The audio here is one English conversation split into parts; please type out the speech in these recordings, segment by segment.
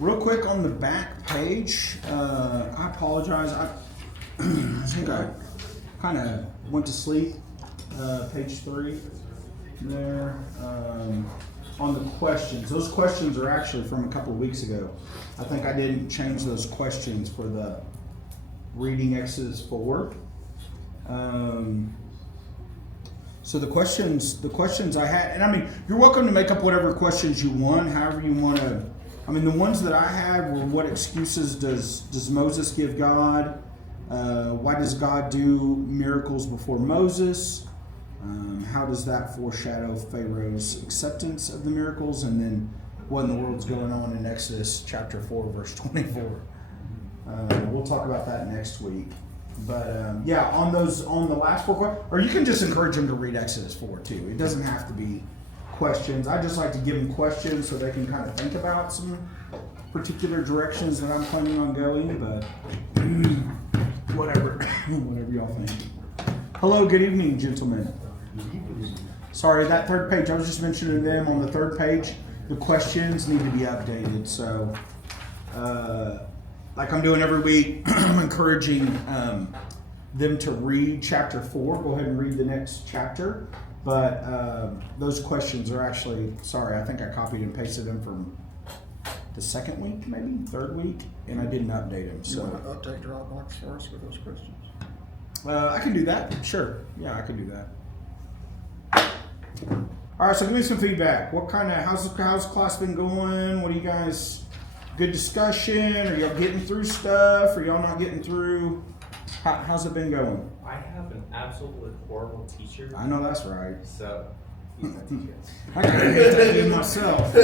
Real quick on the back page, I apologize. I think I kind of went to sleep. Page 3 there. On the questions. Those questions are actually from a couple of weeks ago. I think I didn't change those questions for the reading Exodus 4. So the questions I had, and I mean, you're welcome to make up whatever questions you want, however you want to. I mean, the ones that I had were, what excuses does Moses give God? Why does God do miracles before Moses? How does that foreshadow Pharaoh's acceptance of the miracles? And then what in the world's going on in Exodus chapter 4, verse 24? We'll talk about that next week. But yeah, on the last 4 questions, or you can just encourage them to read Exodus 4 too. It doesn't have to be questions. I just like to give them questions so they can kind of think about some particular directions that I'm planning on going. But whatever y'all think. Hello, good evening, gentlemen. Sorry, that third page, I was just mentioning them on the third page. The questions need to be updated. So, like I'm doing every week, I'm encouraging them to read chapter 4. Go ahead and read the next chapter. But those questions are actually, sorry, I think I copied and pasted them from the second week, maybe third week, and I didn't update them. So you want to update Dropbox for us with those questions? I can do that. Sure. Yeah, I can do that. All right, so give me some feedback. What kind of, how's class been going? What do you guys, good discussion? Are y'all getting through stuff? Are y'all not getting through? How's it been going? I have an absolutely horrible teacher. I know that's right. So, he's my teacher. I gotta hate that dude myself.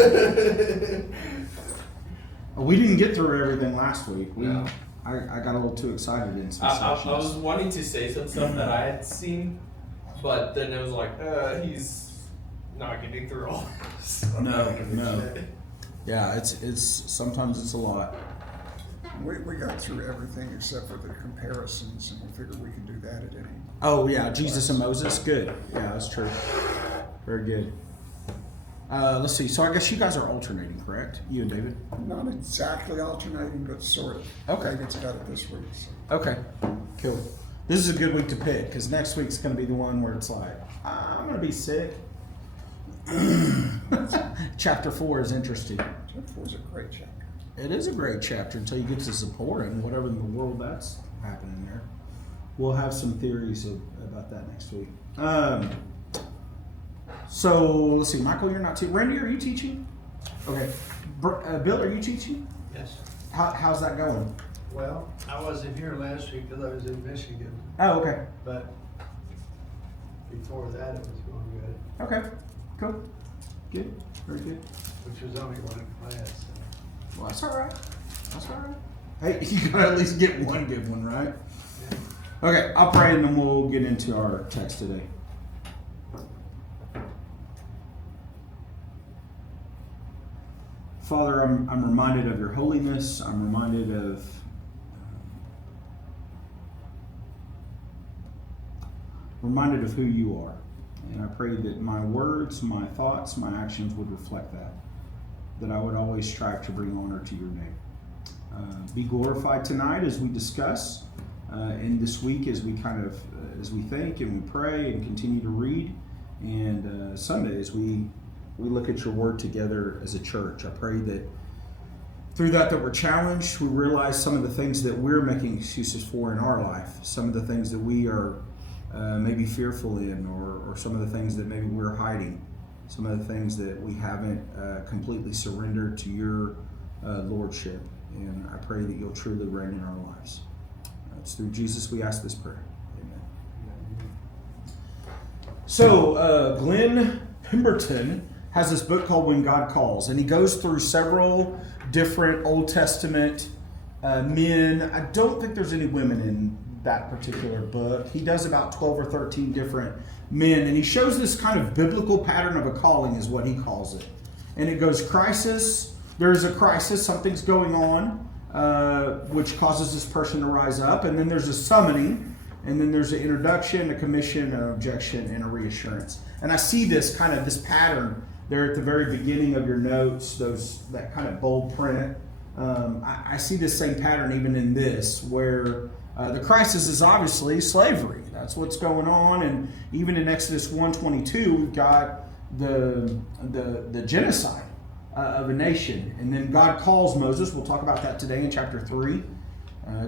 We didn't get through everything last week. No. I got a little too excited in some I sections. was wanting to say some stuff that I had seen, but then it was like, he's not getting through all this. No. Yeah, it's sometimes it's a lot. We got through everything except for the comparisons, and we figured we could do that at any. Oh yeah, Jesus and Moses. Good. Yeah, that's true. Very good. Let's see. So I guess you guys are alternating, correct? You and David? Not exactly alternating, but sort of. Okay. David's got it this week. So. Okay. Cool. This is a good week to pick because next week's going to be the one where it's like, I'm going to be sick. Chapter 4 is interesting. Chapter 4 is a great chapter. It is a great chapter until you get to Zipporah and whatever in the world that's happening there. We'll have some theories about that next week. So let's see, Michael, you're not teaching. Randy, are you teaching? Okay. Bill, are you teaching? Yes. How's that going? Well, I wasn't here last week because I was in Michigan, Oh, okay. but before that it was going good, Okay. Cool. Good. Very good. which was only one class. So. Well, that's all right. That's all right. Hey, you gotta at least get one good one, right? Yeah. Okay, I'll pray and then we'll get into our text today. Father, I'm reminded of your holiness. I'm reminded of who you are. And I pray that my words, my thoughts, my actions would reflect that. That I would always strive to bring honor to your name. Be glorified tonight as we discuss, and this week as we as we think and we pray and continue to read, and Sunday as we look at your word together as a church. I pray that through that we're challenged, we realize some of the things that we're making excuses for in our life, some of the things that we are maybe fearful in, or some of the things that maybe we're hiding, some of the things that we haven't completely surrendered to your lordship. And I pray that you'll truly reign in our lives. It's through Jesus we ask this prayer. Amen. So Glenn Pemberton has this book called When God Calls, and he goes through several different Old Testament men. I don't think there's any women in that particular book. He does about 12 or 13 different men, and he shows this kind of biblical pattern of a calling is what he calls it. And it goes crisis. There's a crisis, something's going on, which causes this person to rise up, and then there's a summoning, and then there's an introduction, a commission, an objection, and a reassurance. And I see this pattern there at the very beginning of your notes, that kind of bold print. I see this same pattern even in this, where the crisis is obviously slavery. That's what's going on, and even in Exodus 1:22, we've got the genocide of a nation, and then God calls Moses. We'll talk about that today in chapter 3.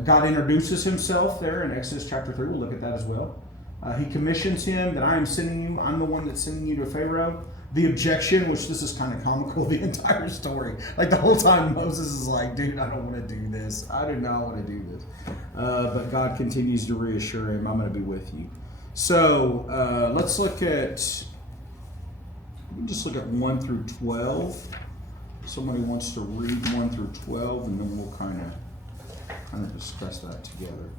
God introduces himself there in Exodus chapter 3. We'll look at that as well. He commissions him that I am sending you. I'm the one that's sending you to Pharaoh. The objection, which this is kind of comical, the entire story. Like the whole time Moses is like, dude, I don't want to do this. I do not want to do this. But God continues to reassure him, I'm going to be with you. So let's look at, we'll just look at 1 through 12. Somebody wants to read 1 through 12, and then we'll kind of discuss that together.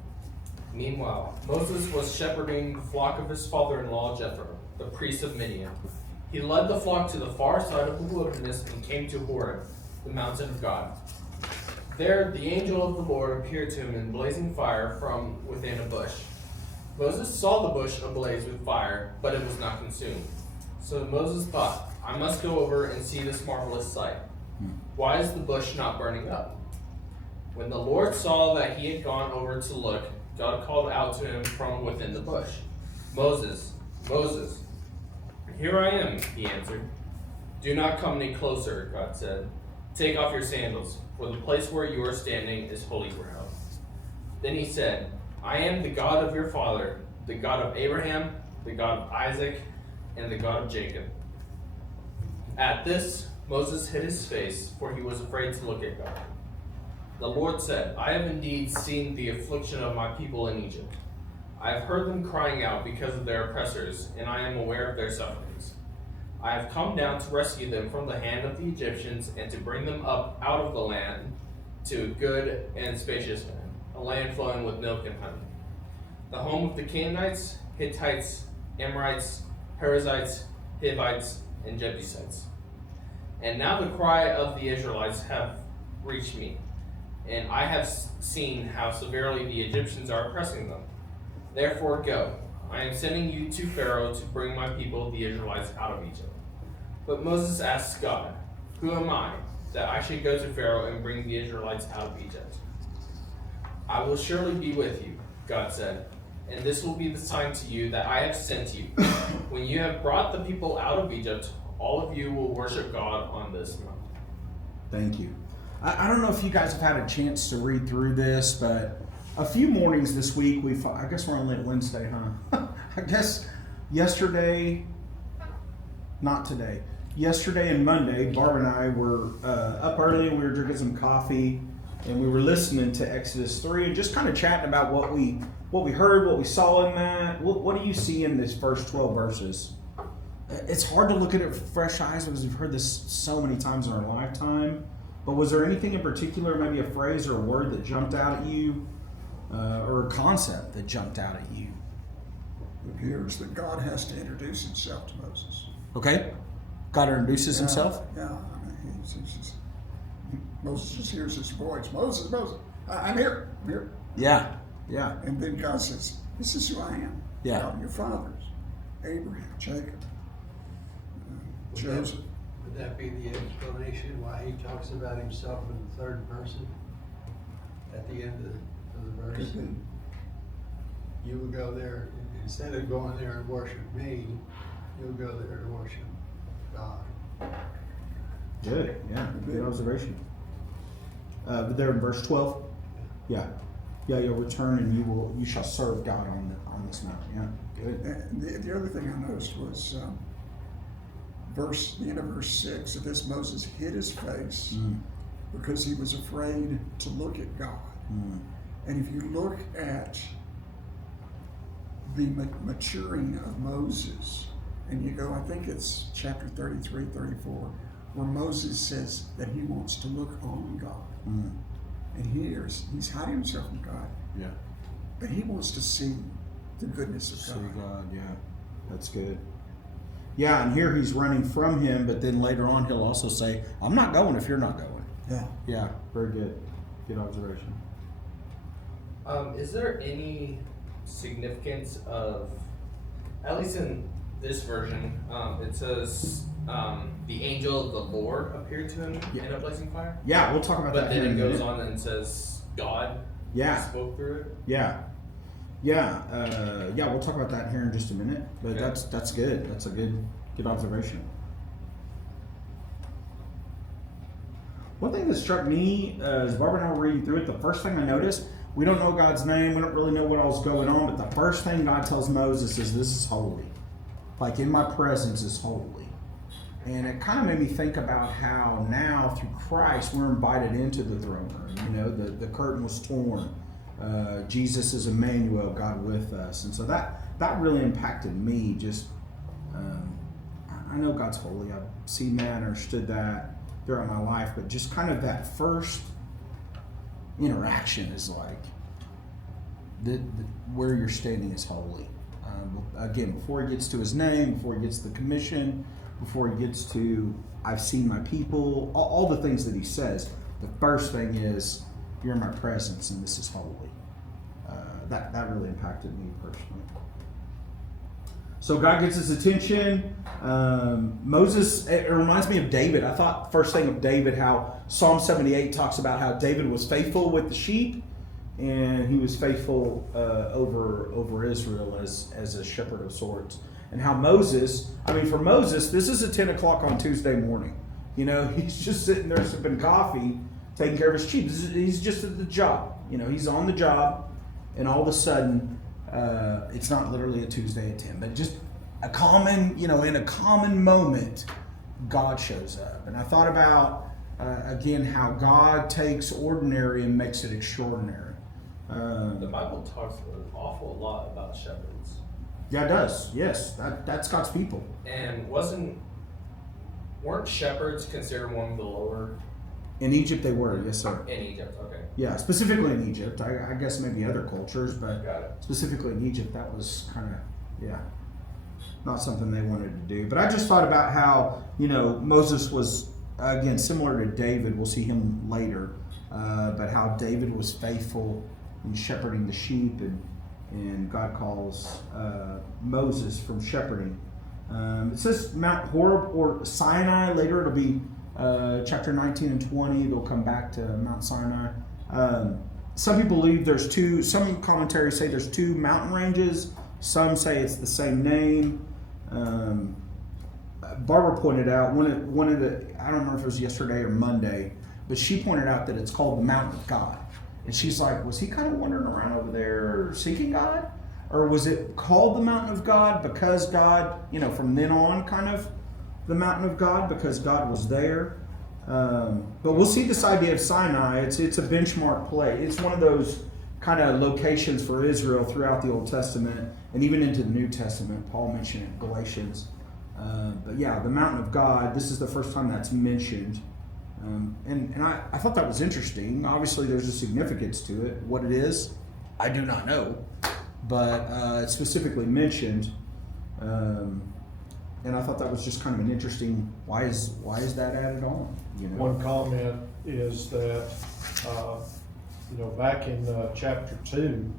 Meanwhile, Moses was shepherding the flock of his father-in-law Jethro, the priest of Midian. He led the flock to the far side of the wilderness and came to Horeb, the mountain of God. There the angel of the Lord appeared to him in blazing fire from within a bush. Moses saw the bush ablaze with fire, but it was not consumed. So Moses thought, I must go over and see this marvelous sight. Why is the bush not burning up? When the Lord saw that he had gone over to look, God called out to him from within the bush, Moses, Moses. Here I am, he answered. Do not come any closer, God said. Take off your sandals, for the place where you are standing is holy ground. Then he said, I am the God of your father, the God of Abraham, the God of Isaac, and the God of Jacob. At this, Moses hid his face, for he was afraid to look at God. The Lord said, I have indeed seen the affliction of my people in Egypt. I have heard them crying out because of their oppressors, and I am aware of their sufferings. I have come down to rescue them from the hand of the Egyptians and to bring them up out of the land to a good and spacious land, a land flowing with milk and honey, the home of the Canaanites, Hittites, Amorites, Perizzites, Hivites, and Jebusites. And now the cry of the Israelites have reached me, and I have seen how severely the Egyptians are oppressing them. Therefore go, I am sending you to Pharaoh to bring my people, the Israelites, out of Egypt. But Moses asked God, who am I, that I should go to Pharaoh and bring the Israelites out of Egypt? I will surely be with you, God said, and this will be the sign to you that I have sent you. When you have brought the people out of Egypt, all of you will worship God on this mountain. Thank you. I don't know if you guys have had a chance to read through this, but a few mornings this week, I guess we're only at Wednesday, huh? I guess yesterday, not today, yesterday and Monday, Barb and I were up early and we were drinking some coffee and we were listening to Exodus 3 and just kind of chatting about what we heard, what we saw in that. What do you see in these first 12 verses? It's hard to look at it with fresh eyes because we've heard this so many times in our lifetime. But was there anything in particular, maybe a phrase or a word that jumped out at you, or a concept that jumped out at you? It appears that God has to introduce himself to Moses. Okay. God introduces himself? Yeah, I mean, Moses just hears his voice. Moses, Moses, I'm here. Yeah. And then God says, this is who I am. Yeah. God, your fathers, Abraham, Jacob, Joseph. Would that be the explanation why he talks about himself in the third person at the end of the verse? Could be. You will go there, instead of going there and worship me, you'll go there to worship God. Good. Yeah. Good observation. But there in verse 12? Yeah. Yeah, you'll return and you shall serve God on this mountain. Yeah. Good. And the other thing I noticed was the end of verse 6, of this Moses hid his face because he was afraid to look at God. And if you look at the maturing of Moses, and you go, I think it's chapter 33, 34, where Moses says that he wants to look on God. And he's hiding himself from God. Yeah. But he wants to see the goodness of See God. God, yeah. That's good. Yeah, and here he's running from him, but then later on he'll also say, I'm not going if you're not going. Yeah. Yeah, very good. Good observation. Is there any significance of, at least in this version, it says the angel of the Lord appeared to him Yeah. in a blazing fire. Yeah, we'll talk about But that. then here it in a goes minute. on and says God spoke through it. Yeah, we'll talk about that here in just a minute. But Okay. that's good. That's a good observation. One thing that struck me as Barbara and I were reading through it, the first thing I noticed, we don't know God's name, we don't really know what all's going on, but the first thing God tells Moses is, "This is holy. Like, in my presence is holy." And it kind of made me think about how now, through Christ, we're invited into the throne room. You know, the curtain was torn. Jesus is Emmanuel, God with us. And so that really impacted me. Just, I know God's holy. I've seen that, understood that throughout my life, but just kind of that first interaction is like, where you're standing is holy. Again, before he gets to his name, before he gets to the commission, before he gets to I've seen my people, all the things that he says, the first thing is, you're in my presence and this is holy. That really impacted me personally. So God gets his attention. Moses, it reminds me of David. I thought first thing of David, how Psalm 78 talks about how David was faithful with the sheep, and he was faithful over Israel as a shepherd of sorts. And how Moses, for Moses, this is at 10 o'clock on Tuesday morning. You know, he's just sitting there sipping coffee, taking care of his sheep. He's just at the job. You know, he's on the job, and all of a sudden, it's not literally a Tuesday at 10, but just in a common moment, God shows up. And I thought about, again, how God takes ordinary and makes it extraordinary. The Bible talks an awful lot about shepherds. Yeah, it does. Yes, that's God's people. And weren't shepherds considered one of the lower In Egypt, they were. Yes, sir. in Egypt? Okay. Yeah, specifically in Egypt. I guess maybe other cultures, but Got it. specifically in Egypt, that was kind of, not something they wanted to do. But I just thought about how, Moses was, again, similar to David. We'll see him later. But how David was faithful in shepherding the sheep, and God calls Moses from shepherding. It says Mount Horeb or Sinai. Later it'll be chapter 19 and 20. They'll come back to Mount Sinai. Some people believe there's two. Some commentaries say there's two mountain ranges. Some say it's the same name. Barbara pointed out one of the, I don't remember if it was yesterday or Monday, but she pointed out that it's called the Mountain of God. And she's like, was he kind of wandering around over there seeking God? Or was it called the Mountain of God because God, from then on, kind of the Mountain of God, because God was there? But we'll see this idea of Sinai. It's a benchmark place. It's one of those kind of locations for Israel throughout the Old Testament and even into the New Testament. Paul mentioned it in Galatians. But yeah, the Mountain of God, this is the first time that's mentioned. And I thought that was interesting. Obviously, there's a significance to it. What it is, I do not know. But it's specifically mentioned. And I thought that was just kind of an interesting, why is that added on? One comment is that, back in chapter 2,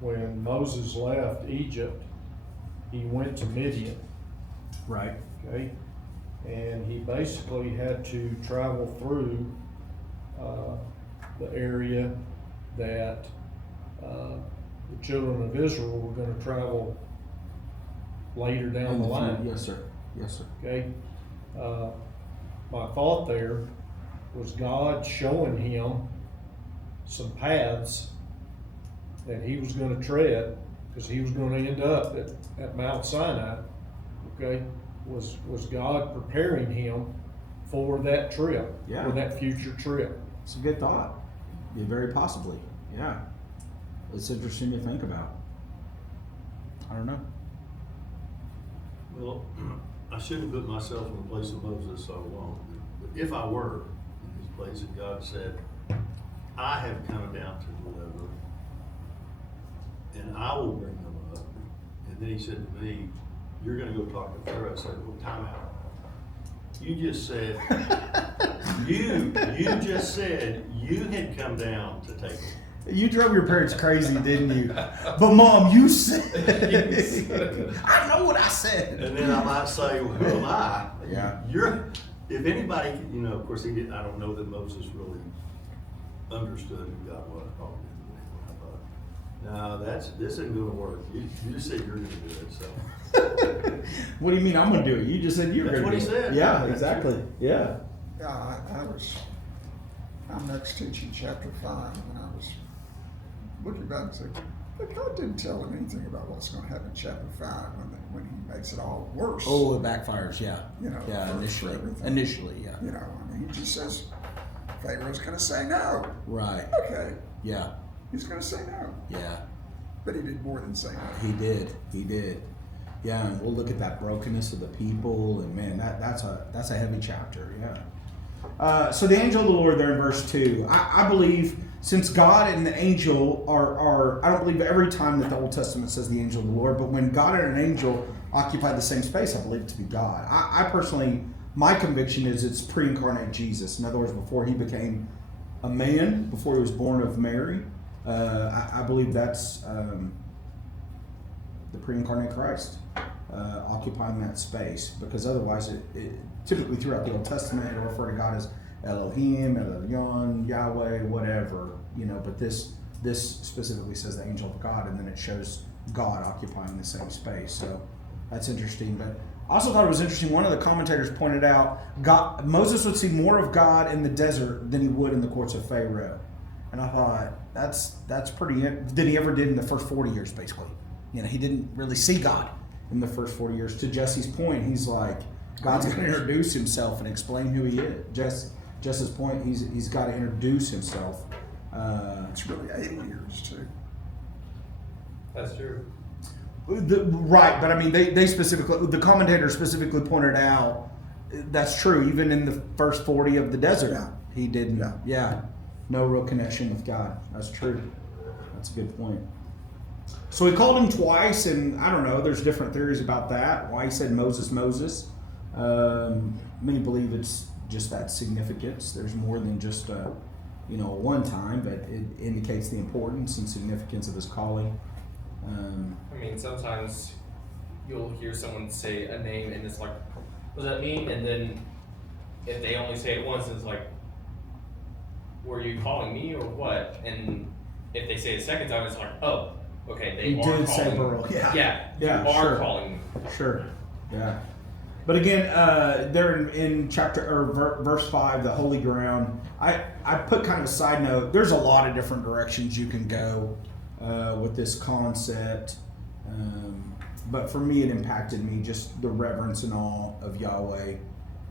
when Moses left Egypt, he went to Midian. Right. Okay, and he basically had to travel through the area that the children of Israel were going to travel later down the line. Yes, sir. Yes, sir. Okay, my thought there was God showing him some paths that he was going to tread, because he was going to end up at Mount Sinai. Okay, was God preparing him for that trip, for that future trip? It's a good thought. Yeah, very possibly. Yeah, it's interesting to think about. I don't know. Well, I shouldn't put myself in the place of Moses so long. But if I were in his place and God said, I have come down to deliver, and I will bring them up. And then he said to me, you're going to go talk to Pharaoh. I said, well, time out. You just said, you just said you had come down to take them. You drove your parents crazy, didn't you? But Mom, you said. I know what I said. And then I might say, well, who am I? Yeah. If anybody, of course, I don't know that Moses really understood who God was. Probably didn't. I thought, no, this isn't going to work. You said you're going to do it, so. What do you mean I'm going to do it? You just said you were That's going to what do he it. said. Yeah, That's exactly. Yeah. Yeah, I'm next teaching chapter 5, and I was looking back and saying, but God didn't tell him anything about what's going to happen in chapter 5 when he makes it all worse. Oh, it backfires, yeah. Yeah, for everything. Initially, yeah. I mean, he just says, Pharaoh's going to say no. Right, Okay, yeah, he's going to say no. yeah. But he did more than say no. He did. Yeah, and we'll look at that brokenness of the people, and man, that's a heavy chapter. Yeah. So the angel of the Lord there in verse 2. I believe since God and the angel are I don't believe every time that the Old Testament says the angel of the Lord, but when God and an angel occupy the same space, I believe it to be God. I personally, my conviction is it's pre-incarnate Jesus. In other words, before he became a man, before he was born of Mary. I believe that's the pre-incarnate Christ occupying that space, because otherwise it typically throughout the Old Testament it'll refer to God as Elohim, Elyon, Yahweh, whatever, but this specifically says the angel of God, and then it shows God occupying the same space. So that's interesting. But I also thought it was interesting, one of the commentators pointed out Moses would see more of God in the desert than he would in the courts of Pharaoh. And I thought that's pretty than he ever did in the first 40 years, basically. He didn't really see God in the first 40 years. To Jesse's point, he's like, God's going to introduce himself and explain who he is. Jesse's point, he's got to introduce himself. It's really 8 years, too. That's true. Right, but I mean, they specifically, the commentator specifically pointed out that's true. Even in the first 40 of the desert, he didn't. Yeah, no real connection with God. That's true. That's a good point. So he called him twice, and I don't know, there's different theories about that, why he said Moses. Many believe it's just that significance. There's more than just a one time, but it indicates the importance and significance of his calling. I mean, sometimes you'll hear someone say a name and it's like, what does that mean? And then if they only say it once, it's like, were you calling me or what? And if they say it a second time, it's like, oh, okay, they He are did say calling. Burl. Yeah, you Yeah, are sure. calling me. Sure. Yeah. But again, there in chapter or verse 5, the holy ground. I put kind of a side note. There's a lot of different directions you can go with this concept, but for me, it impacted me just the reverence and awe of Yahweh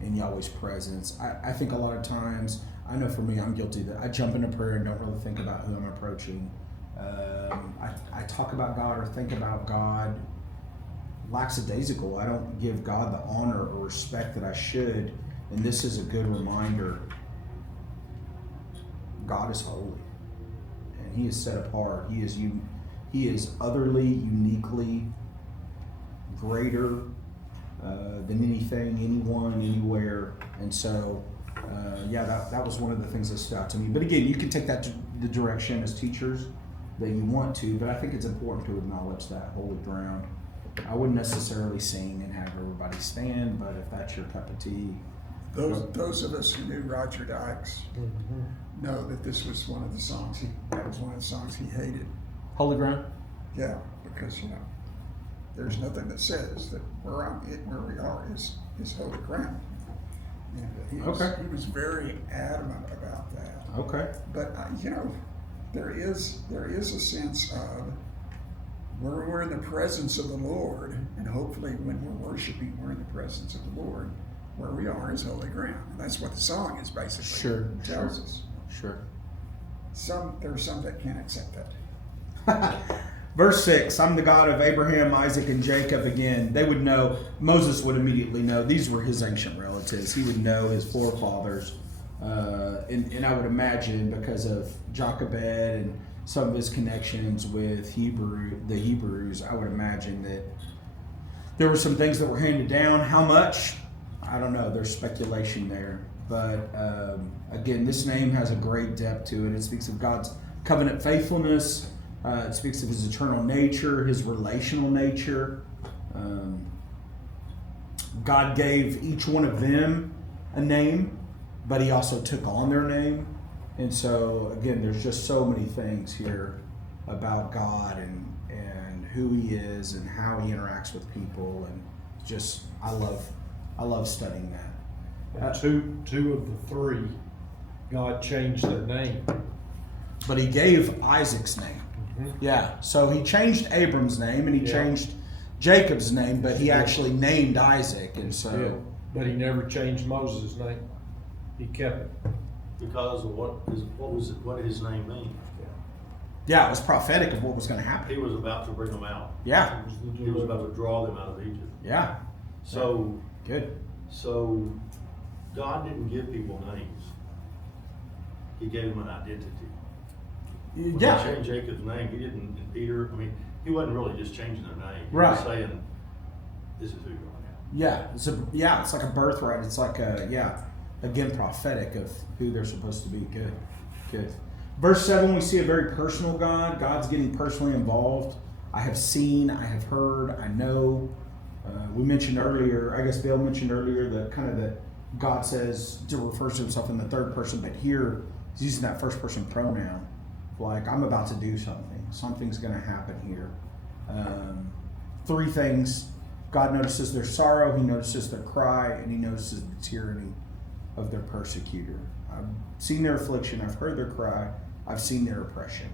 and Yahweh's presence. I think a lot of times, I know for me, I'm guilty that I jump into prayer and don't really think about who I'm approaching. I talk about God or think about God lackadaisical. I don't give God the honor or respect that I should, and this is a good reminder. God is holy, and He is set apart. He is utterly, uniquely greater than anything, anyone, anywhere, and so that was one of the things that stood out to me. But again, you can take that to the direction as teachers that you want to, but I think it's important to acknowledge that holy ground. I wouldn't necessarily sing and have everybody stand, but if that's your cup of tea. Those of us who knew Roger Dykes know that this was one of the songs he hated. Holy ground? Yeah, because there's nothing that says that where we are is holy ground. And he was very adamant about that. Okay. But there is a sense of where we're in the presence of the Lord, and hopefully when we're worshiping, we're in the presence of the Lord. Where we are is holy ground. And that's what the song is basically. Sure. Tells us. Sure. There are some that can't accept that. Verse 6, I'm the God of Abraham, Isaac, and Jacob. Again, they would know, Moses would immediately know, these were his ancient relatives. He would know his forefathers. And I would imagine because of Jochebed and some of his connections with the Hebrews, I would imagine that there were some things that were handed down. How much? I don't know. There's speculation there. But again, this name has a great depth to it. It speaks of God's covenant faithfulness. It speaks of his eternal nature, his relational nature. God gave each one of them a name, but he also took on their name. And so, again, there's just so many things here about God and who he is and how he interacts with people. And just, I love studying that. And two of the three, God changed their name. But he gave Isaac's name. Yeah, so he changed Abram's name and he changed Jacob's name, but he actually named Isaac, and so. Yeah. But he never changed Moses' name. He kept it. Because of what did his name mean? Yeah, it was prophetic of what was going to happen. He was about to bring them out. Yeah, He was about to draw them out of Egypt. yeah. So Good. So God didn't give people names. He gave them an identity. When Yeah. he changed Jacob's name, he didn't, and Peter, I mean, he wasn't really just changing their name. He Right. was saying, this is who you are now. Yeah, it's like a birthright. It's like again, prophetic of who they're supposed to be. Good. Verse 7, we see a very personal God. God's getting personally involved. I have seen, I have heard, I know. We mentioned earlier, I guess Bill mentioned earlier, that God says to refer to himself in the third person, but here he's using that first person pronoun. Like, I'm about to do something. Something's going to happen here. Three things. God notices their sorrow, he notices their cry, and he notices the tyranny of their persecutor. I've seen their affliction, I've heard their cry, I've seen their oppression.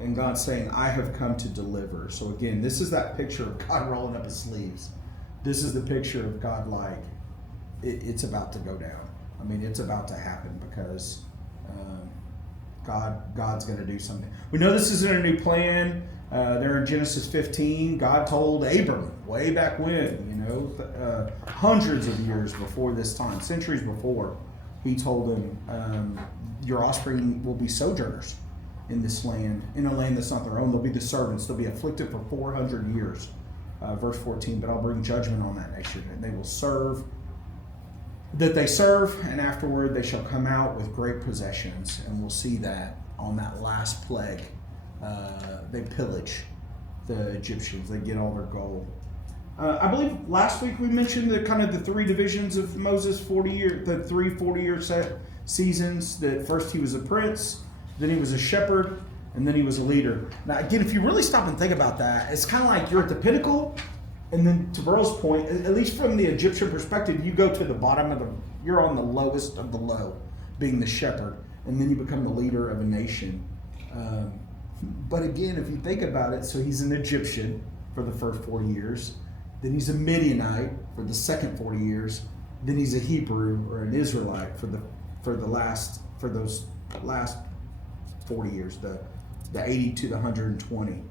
And God's saying, I have come to deliver. So again, this is that picture of God rolling up his sleeves. This is the picture of God like, it's about to go down. I mean, it's about to happen because God's going to do something. We know this isn't a new plan. There in Genesis 15, God told Abram way back when, hundreds of years before this time, centuries before, he told him, your offspring will be sojourners in this land, in a land that's not their own. They'll be the servants. They'll be afflicted for 400 years. Verse 14, but I'll bring judgment on that nation, and they will serve, and afterward they shall come out with great possessions. And we'll see that on that last plague. They pillage the Egyptians. They get all their gold. I believe last week we mentioned the three divisions of Moses, 40-year seasons. That first he was a prince, then he was a shepherd, and then he was a leader. Now again, if you really stop and think about that, it's kind of like you're at the pinnacle, and then to Burl's point, at least from the Egyptian perspective, you go to the bottom you're on the lowest of the low, being the shepherd, and then you become the leader of a nation. But again, if you think about it, so he's an Egyptian for the first 40 years, then he's a Midianite for the second 40 years, then he's a Hebrew or an Israelite for those last 40 years, the 80 to the 120.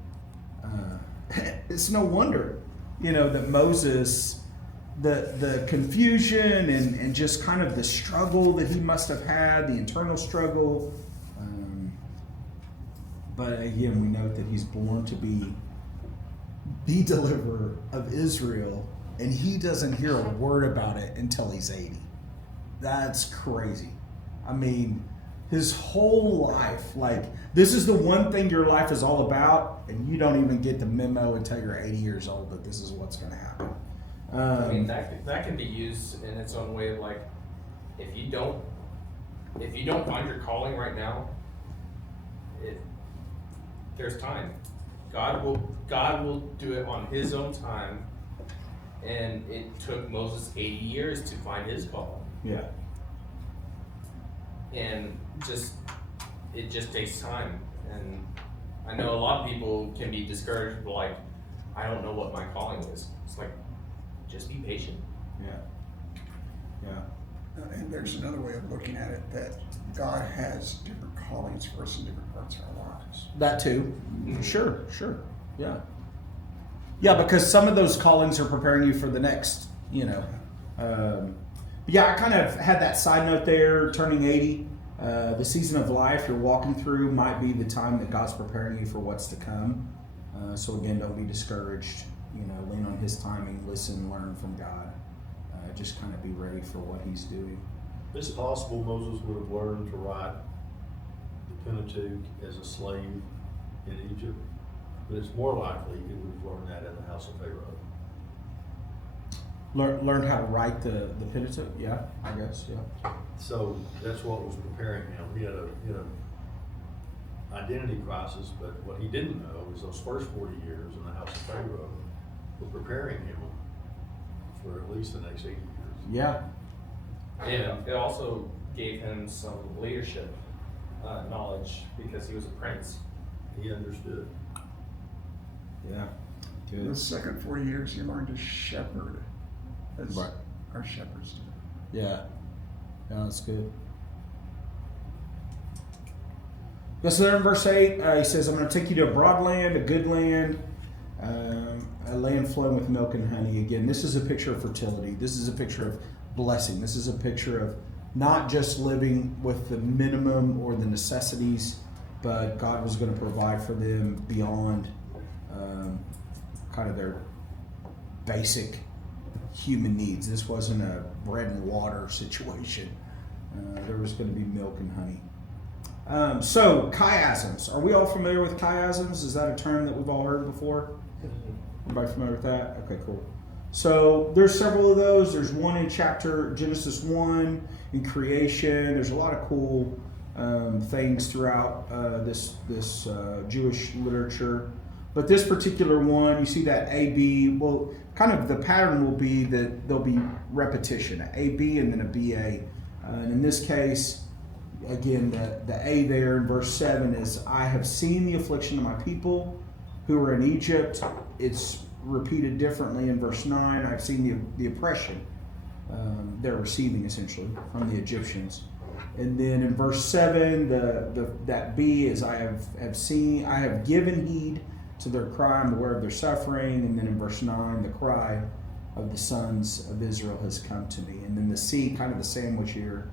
It's no wonder, that Moses, the confusion and just kind of the struggle that he must have had, the internal struggle. But again, we note that he's born to be the deliverer of Israel, and he doesn't hear a word about it until he's 80. That's crazy. I mean, his whole life, this is the one thing your life is all about, and you don't even get the memo until you're 80 years old that this is what's going to happen. I mean, that can be used in its own way of if you don't find your calling right now, there's time. God will do it on his own time, and it took Moses 80 years to find his calling. Yeah. And it just takes time. And I know a lot of people can be discouraged, I don't know what my calling is. It's just be patient. Yeah. And there's another way of looking at it, that God has different callings for us in different parts of our lives. That too. Sure. Yeah. Yeah, because some of those callings are preparing you for the next, yeah, I kind of had that side note there, turning 80. The season of life you're walking through might be the time that God's preparing you for what's to come. So again, don't be discouraged. Lean on his timing, listen, learn from God. Just kind of be ready for what he's doing. It's possible Moses would have learned to write the Pentateuch as a slave in Egypt, but it's more likely he would have learned that in the house of Pharaoh. Learned how to write the Pentateuch. Yeah, I guess. Yeah. So that's what was preparing him. He had a identity crisis, but what he didn't know is those first 40 years in the house of Pharaoh were preparing him for at least the next 80 years. Yeah. And it also gave him some leadership knowledge because he was a prince. He understood. Yeah. The Good. second 40 years, he learned to shepherd, as Right. our shepherds do. Yeah. Yeah, that's good. So there in verse 8, he says, I'm going to take you to a broad land, a good land, a land flowing with milk and honey. Again, this is a picture of fertility. This is a picture of blessing. This is a picture of not just living with the minimum or the necessities, but God was going to provide for them beyond kind of their basic human needs. This wasn't a bread and water situation. There was going to be milk and honey. So, chiasms. Are we all familiar with chiasms? Is that a term that we've all heard before? Everybody familiar with that? Okay, cool. So, there's several of those. There's one in chapter Genesis 1 in creation. There's a lot of cool things throughout this Jewish literature. But this particular one, you see that A-B, well, kind of the pattern will be that there'll be repetition, an A-B and then a B-A. And in this case, again, the A there in verse 7 is, I have seen the affliction of my people who are in Egypt. It's repeated differently in verse 9. I've seen the oppression they're receiving essentially from the Egyptians. And then in verse 7, that B is, I have given heed to their cry, I'm aware of their suffering. And then in verse 9, the cry of the sons of Israel has come to me. And then the C, kind of the sandwich here,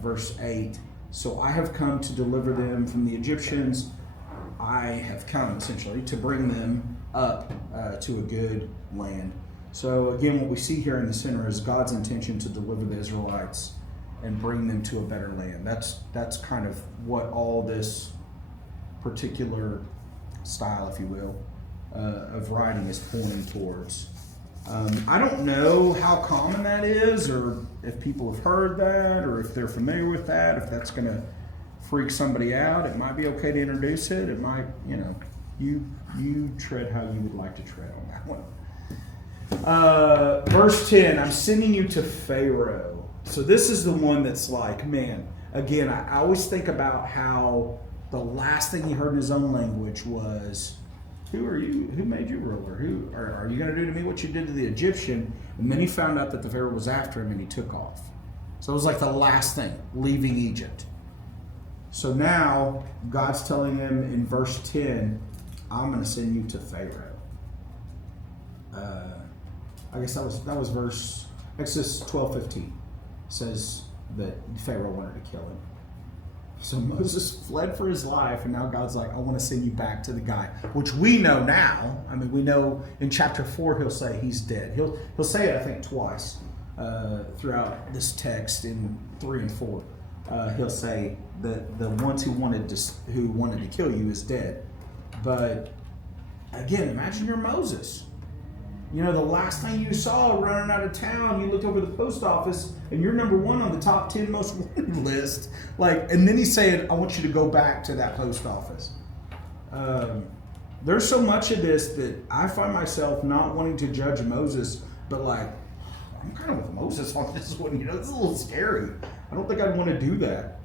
verse 8. So I have come to deliver them from the Egyptians. I have come, essentially, to bring them up to a good land. So again, what we see here in the center is God's intention to deliver the Israelites and bring them to a better land. That's kind of what all this particular style, if you will, of writing is pointing towards. I don't know how common that is, or if people have heard that, or if they're familiar with that, if that's going to freak somebody out. It might be okay to introduce it. It might, you tread how you would like to tread on that one. Verse 10, I'm sending you to Pharaoh. So this is the one that's like, man, again, I always think about how the last thing he heard in his own language was, who are you? Who made you ruler? Who are you going to do to me what you did to the Egyptian? And then he found out that the Pharaoh was after him and he took off. So it was like the last thing, leaving Egypt. So now God's telling him in verse 10, I'm going to send you to Pharaoh. I guess that was verse Exodus 12:15. Says that Pharaoh wanted to kill him. So Moses fled for his life, and now God's like, I want to send you back to the guy, which we know now. I mean, we know in chapter 4 he'll say he's dead. He'll say it, I think, twice throughout this text in 3 and 4. He'll say that the ones who wanted to kill you is dead. But again, imagine you're Moses. The last thing you saw running out of town, you looked over the post office and you're number 1 on the top 10 most wanted list. And then he's saying, I want you to go back to that post office. There's so much of this that I find myself not wanting to judge Moses, but I'm kind of with Moses on this one. It's a little scary. I don't think I'd want to do that.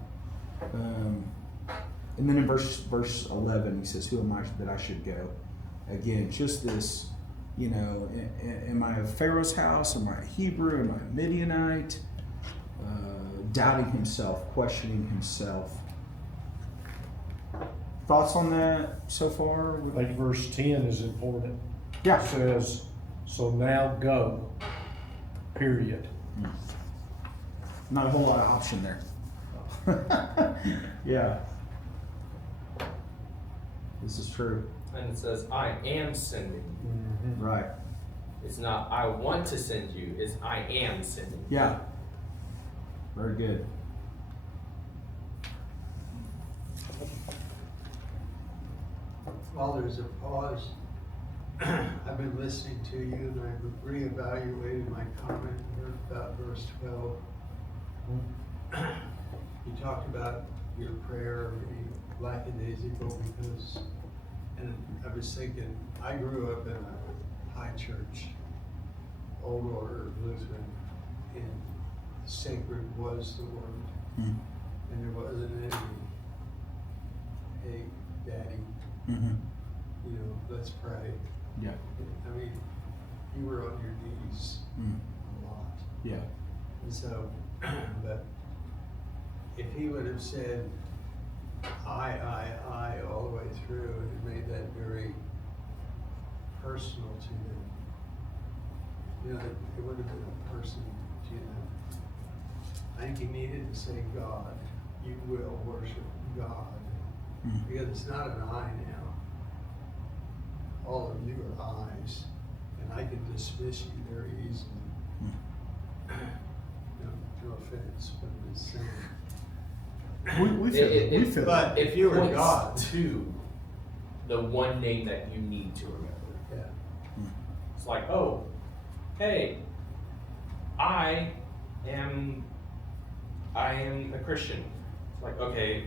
And then in verse 11, he says, who am I that I should go? Again, just this. Am I of Pharaoh's house? Am I a Hebrew? Am I a Midianite? Doubting himself, questioning himself. Thoughts on that so far? I think verse 10 is important. Yeah. It says, so now go, period. Not a whole lot of option there. Yeah. This is true. And it says, I am sending. Mm-hmm. Right. It's not, I want to send you. It's, I am sending. Yeah. Very good. while there's a pause, I've been listening to you and I've reevaluated my comment about verse 12. You talked about your prayer being lackadaisical because, and I was thinking, I grew up in a high church, old order Lutheran, and sacred was the word. Mm. And there wasn't any, hey, daddy, Mm-hmm. you know, let's pray. Yeah. I mean, you were on your knees Mm. a lot. Yeah. And so, but if he would have said, I all the way through, and made that very personal to them, you know, it would have been a person to them. I think he needed to say God. You will worship God. Mm. Because it's not an I now. All of you are I's, and I can dismiss you very easily. No offense, but I'm just saying. We feel it. We feel But it. if you were Points God, to the one name that you need to remember. yeah. It's like, oh, hey, I am a Christian. It's like, okay,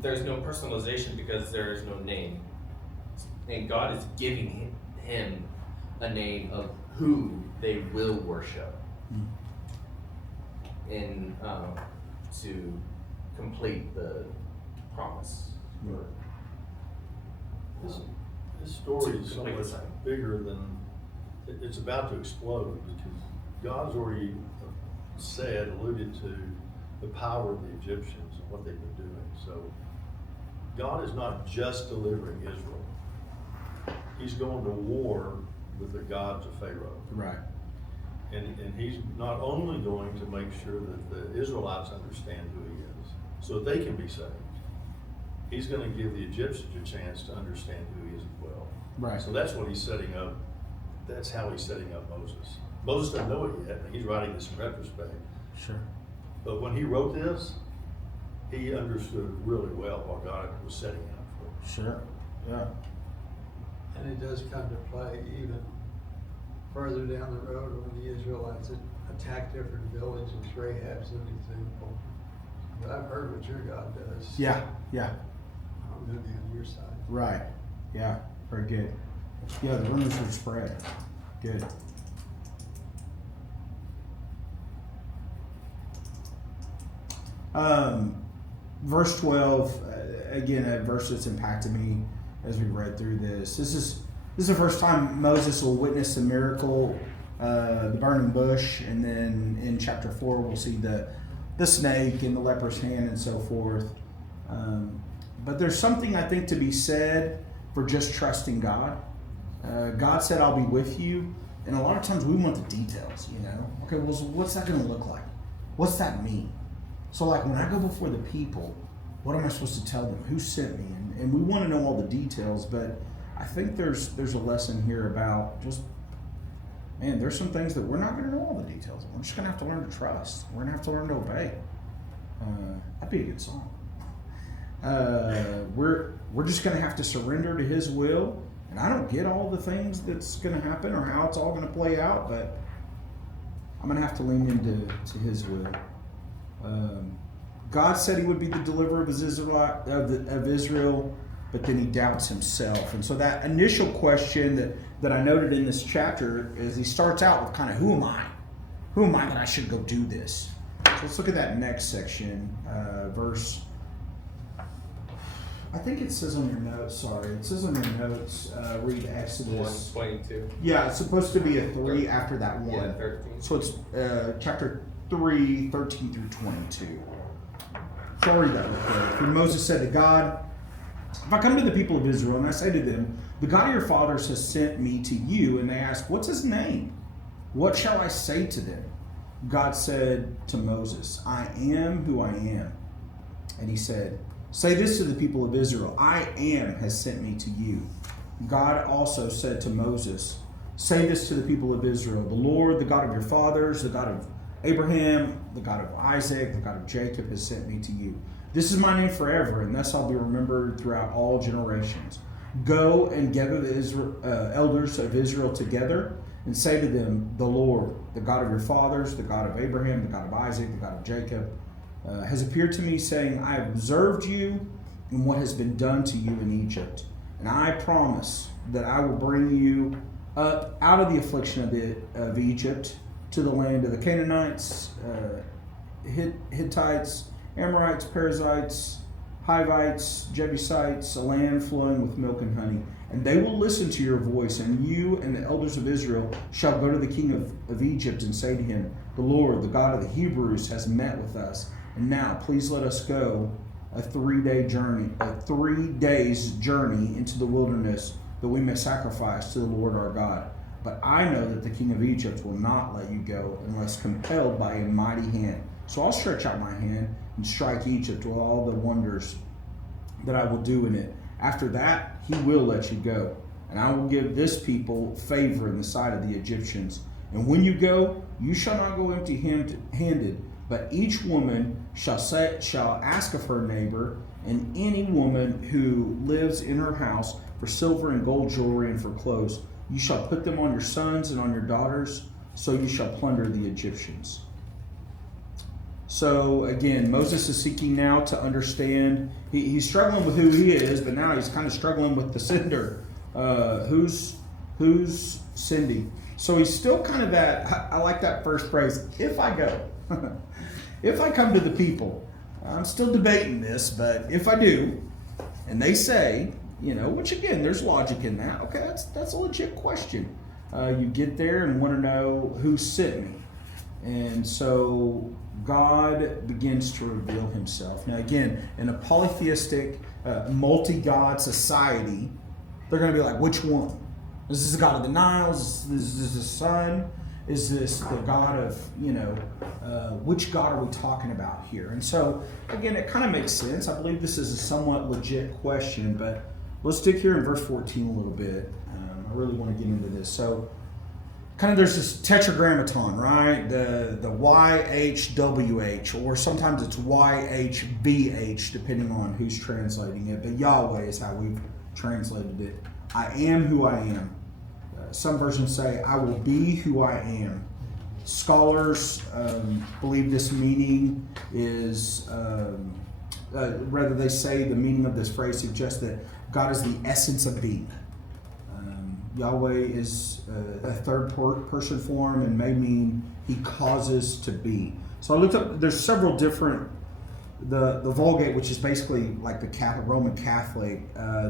there's no personalization because there is no name. And God is giving him a name of who they will worship. In to complete the promise. This story is so Complete much the cycle. bigger than, it's about to explode because God's already said, alluded to the power of the Egyptians and what they've been doing. So God is not just delivering Israel. He's going to war with the gods of Pharaoh. Right. And he's not only going to make sure that the Israelites understand who he is, so that they can be saved. He's going to give the Egyptians a chance to understand who he is as well. Right. So that's what he's setting up. That's how he's setting up Moses. Moses doesn't know it yet. He's writing this in retrospect. Sure. But when he wrote this, he understood really well what God was setting up for. Sure. Yeah. And it does come to play even further down the road when the Israelites attack different villages. Rahab's an example. But I've heard what your God does. Yeah. Yeah. I'm going to be on your side. Right. Yeah. Very good. Yeah, the rumors would spread. Good. Verse 12, again, a verse that's impacted me as we read through this. This is the first time Moses will witness a miracle, the burning bush, and then in chapter 4 we'll see the snake and the leper's hand and so forth. But there's something I think to be said for just trusting God. God said, I'll be with you. And a lot of times we want the details, you know. Okay, well, so what's that going to look like? What's that mean? So like when I go before the people, what am I supposed to tell them? Who sent me? And we want to know all the details, but I think there's a lesson here about just, man, there's some things that we're not going to know all the details of. We're just going to have to learn to trust. We're going to have to learn to obey. That'd be a good song. We're just going to have to surrender to His will. And I don't get all the things that's going to happen or how it's all going to play out, but I'm going to have to lean into His will. God said He would be the deliverer of Israel, but then He doubts Himself. And so that initial question that I noted in this chapter is He starts out with kind of, who am I? Who am I that I should go do this? So let's look at that next section, verse. I think it says on your notes, sorry. It says on your notes, read Exodus. 1:22. Yeah, it's supposed to be a 3 after that 1. Yeah, 13. So it's chapter 3, 13 through 22. So I'll read that real quick. And Moses said to God, if I come to the people of Israel and I say to them, the God of your fathers has sent me to you, and they ask, what's his name? What shall I say to them? God said to Moses, I am who I am. And he said, say this to the people of Israel, I am has sent me to you. God also said to Moses, say this to the people of Israel, the Lord, the God of your fathers, the God of Abraham, the God of Isaac, the God of Jacob has sent me to you. This is my name forever, and thus I'll be remembered throughout all generations. Go and gather the elders of Israel together and say to them, the Lord, the God of your fathers, the God of Abraham, the God of Isaac, the God of Jacob, has appeared to me, saying, I have observed you and what has been done to you in Egypt. And I promise that I will bring you up out of the affliction of Egypt to the land of the Canaanites, Hittites, Amorites, Perizzites, Hivites, Jebusites, a land flowing with milk and honey. And they will listen to your voice, and you and the elders of Israel shall go to the king of Egypt and say to him, the Lord, the God of the Hebrews, has met with us. And now please let us go a 3 days journey into the wilderness, that we may sacrifice to the Lord our God. But I know that the king of Egypt will not let you go unless compelled by a mighty hand. So I'll stretch out my hand and strike Egypt with all the wonders that I will do in it. After that, he will let you go. And I will give this people favor in the sight of the Egyptians. And when you go, you shall not go empty-handed, but each woman shall ask of her neighbor, and any woman who lives in her house, for silver and gold jewelry and for clothes. You shall put them on your sons and on your daughters, so you shall plunder the Egyptians. So again, Moses is seeking now to understand. He's struggling with who he is, but now he's kind of struggling with the sender. Who's sending? So he's still kind of that. I like that first phrase. If I go, if I come to the people, I'm still debating this, but if I do, and they say, which again, there's logic in that. Okay, that's a legit question. You get there and want to know who sent me, and so God begins to reveal himself. Now again, in a polytheistic, multi-God society, they're going to be like, which one? Is this the God of the Nile? Is this the sun? Is this the God of, which God are we talking about here? And so, again, it kind of makes sense. I believe this is a somewhat legit question, but let's stick here in verse 14 a little bit. I really want to get into this. So, kind of there's this tetragrammaton, right? The YHWH, or sometimes it's YHVH, depending on who's translating it. But Yahweh is how we've translated it. I am who I am. Some versions say, I will be who I am. Scholars believe this meaning is, rather they say the meaning of this phrase suggests that God is the essence of being. Yahweh is a third person form and may mean he causes to be. So I looked up, there's several different, the Vulgate, which is basically like the Roman Catholic,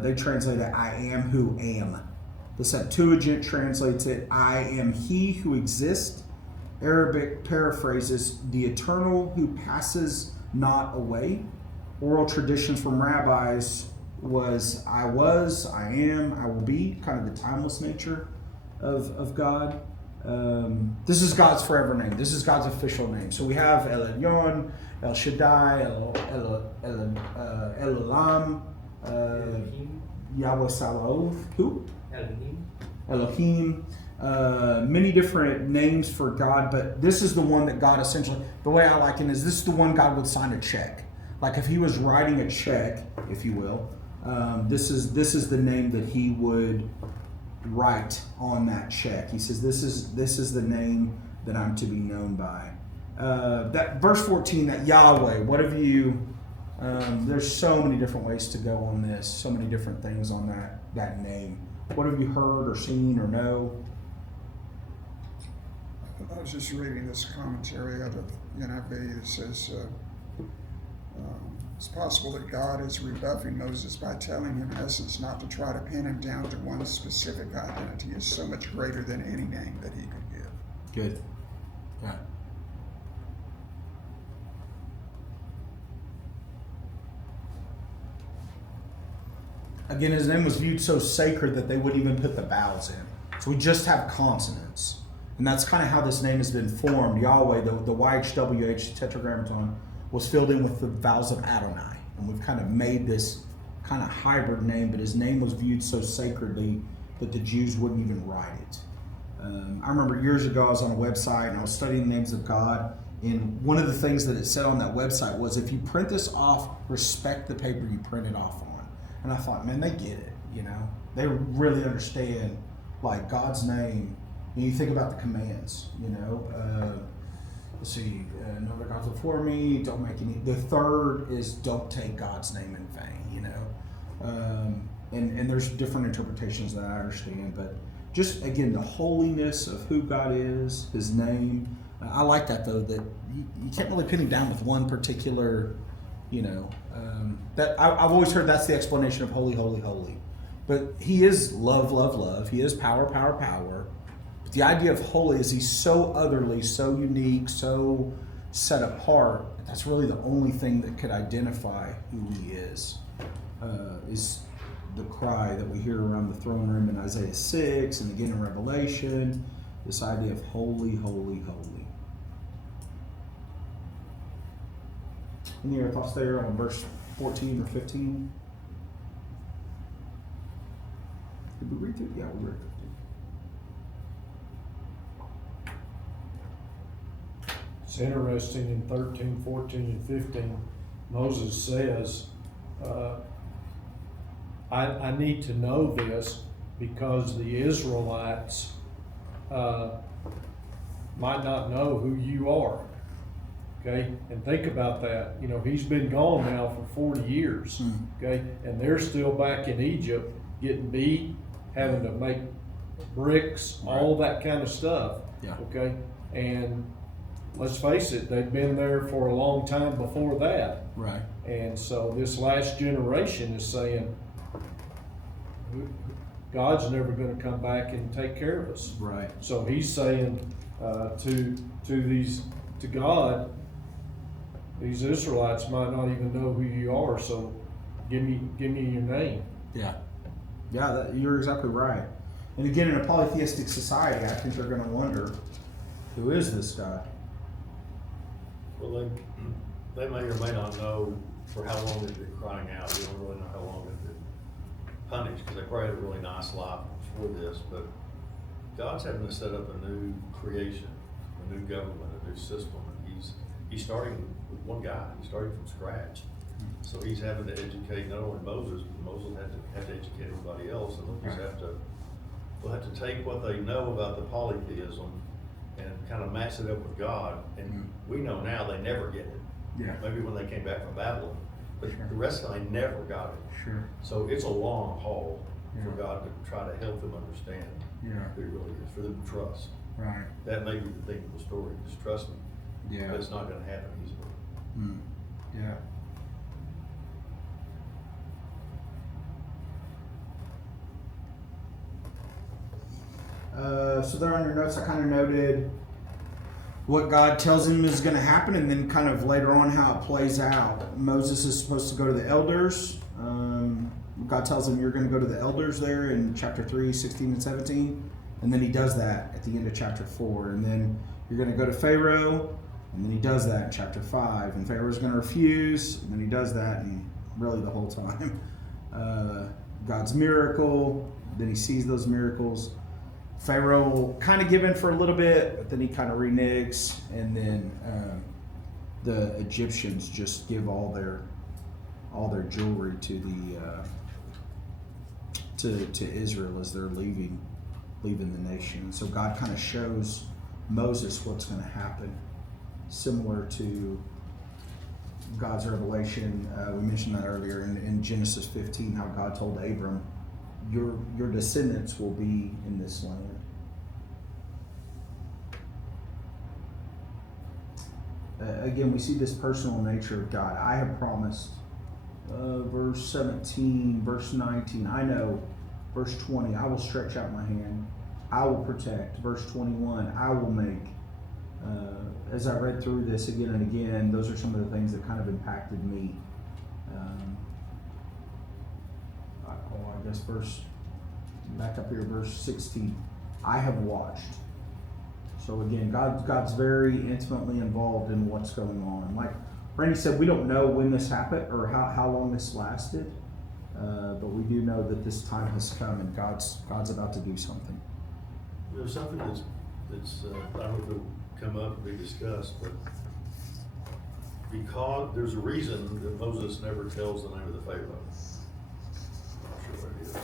they translate it, I am who am. The Septuagint translates it, I am he who exists. Arabic paraphrases, the eternal who passes not away. Oral traditions from rabbis was, I am, I will be, kind of the timeless nature of God. This is God's forever name. This is God's official name. So we have El Elyon, El Shaddai, El Olam, Yahweh Sabaoth, who? Elohim. Many different names for God, but this is the one that God essentially, the way I like it is this is the one God would sign a check. Like if he was writing a check, if you will, this is the name that he would write on that check. He says, this is the name that I'm to be known by. That verse 14, that Yahweh, what have you, there's so many different ways to go on this, so many different things on that name. What have you heard or seen or know? I was just reading this commentary out of NIV that says it's possible that God is rebuffing Moses by telling him, in essence, not to try to pin him down to one specific identity. Is so much greater than any name that he could give. Good. Yeah. Again, his name was viewed so sacred that they wouldn't even put the vowels in. So we just have consonants. And that's kind of how this name has been formed. Yahweh, the YHWH, the tetragrammaton, was filled in with the vowels of Adonai. And we've kind of made this kind of hybrid name, but his name was viewed so sacredly that the Jews wouldn't even write it. I remember years ago I was on a website and I was studying the names of God, and one of the things that it said on that website was, if you print this off, respect the paper you print it off on. And I thought, man, they get it, you know? They really understand, like, God's name. And you think about the commands, you know? Let's see, no other gods before me, don't make any. The third is don't take God's name in vain, you know? And there's different interpretations that I understand, but just, again, the holiness of who God is, his name. I like that, though, that you can't really pin him down with one particular, you know, that I've always heard that's the explanation of holy, holy, holy. But he is love, love, love. He is power, power, power. But the idea of holy is he's so otherly, so unique, so set apart. That's really the only thing that could identify who he is the cry that we hear around the throne room in Isaiah 6 and again in Revelation, this idea of holy, holy, holy. Any other thoughts there on verse 14 or 15? Did we read through? Yeah, we read through. It's interesting in 13, 14, and 15, Moses says, I need to know this because the Israelites might not know who you are. Okay, and think about that. You know, he's been gone now for 40 years. Okay, and they're still back in Egypt getting beat, having to make bricks, all that kind of stuff. Yeah. Okay, and let's face it, they've been there for a long time before that. Right. And so this last generation is saying, God's never going to come back and take care of us. Right. So he's saying to God, these Israelites might not even know who you are. So give me your name. Yeah. Yeah, you're exactly right. And again, in a polytheistic society, I think they're going to wonder, who is this God? Well, they may or may not know for how long they've been crying out. We don't really know how long they've been punished, because they probably had a really nice life before this. But God's having to set up a new creation, a new government, a new system. And he's starting with one guy. He's starting from scratch. So he's having to educate not only Moses, but Moses had to educate everybody else. And they'll have to take what they know about the polytheism and kind of match it up with God. And we know now they never get it. Yeah. Maybe when they came back from Babylon. But the rest of them, they never got it. Sure. So it's a long haul for Yeah. God to try to help them understand Yeah. who he really is, for them to trust. Right. That may be the thing of the story. Just trust me. Yeah. But it's not going to happen easily. Yeah. So there on your notes, I kind of noted what God tells him is going to happen, and then kind of later on how it plays out. Moses is supposed to go to the elders. God tells him you're going to go to the elders there in chapter 3, 16 and 17. And then he does that at the end of chapter 4. And then you're going to go to Pharaoh, and then he does that in chapter 5. And Pharaoh's going to refuse, and then he does that, and really the whole time. God's miracle, then he sees those miracles. Pharaoh will kind of give in for a little bit, but then he kind of reneges, and then the Egyptians just give all their jewelry to the to Israel as they're leaving the nation. So God kind of shows Moses what's going to happen, similar to God's revelation. We mentioned that earlier in Genesis 15, how God told Abram, your descendants will be in this land. Again, we see this personal nature of God. I have promised, verse 17, verse 19, I know, verse 20, I will stretch out my hand, I will protect, verse 21, I will make. As I read through this again and again, those are some of the things that kind of impacted me. I guess back up here, verse 16, I have watched. So again, God's very intimately involved in what's going on. Like Randy said, we don't know when this happened or how long this lasted, but we do know that this time has come and God's about to do something. There's something that's I don't know if it'll come up and be discussed, but because there's a reason that Moses never tells the name of the Pharaoh. I'm not sure what it is.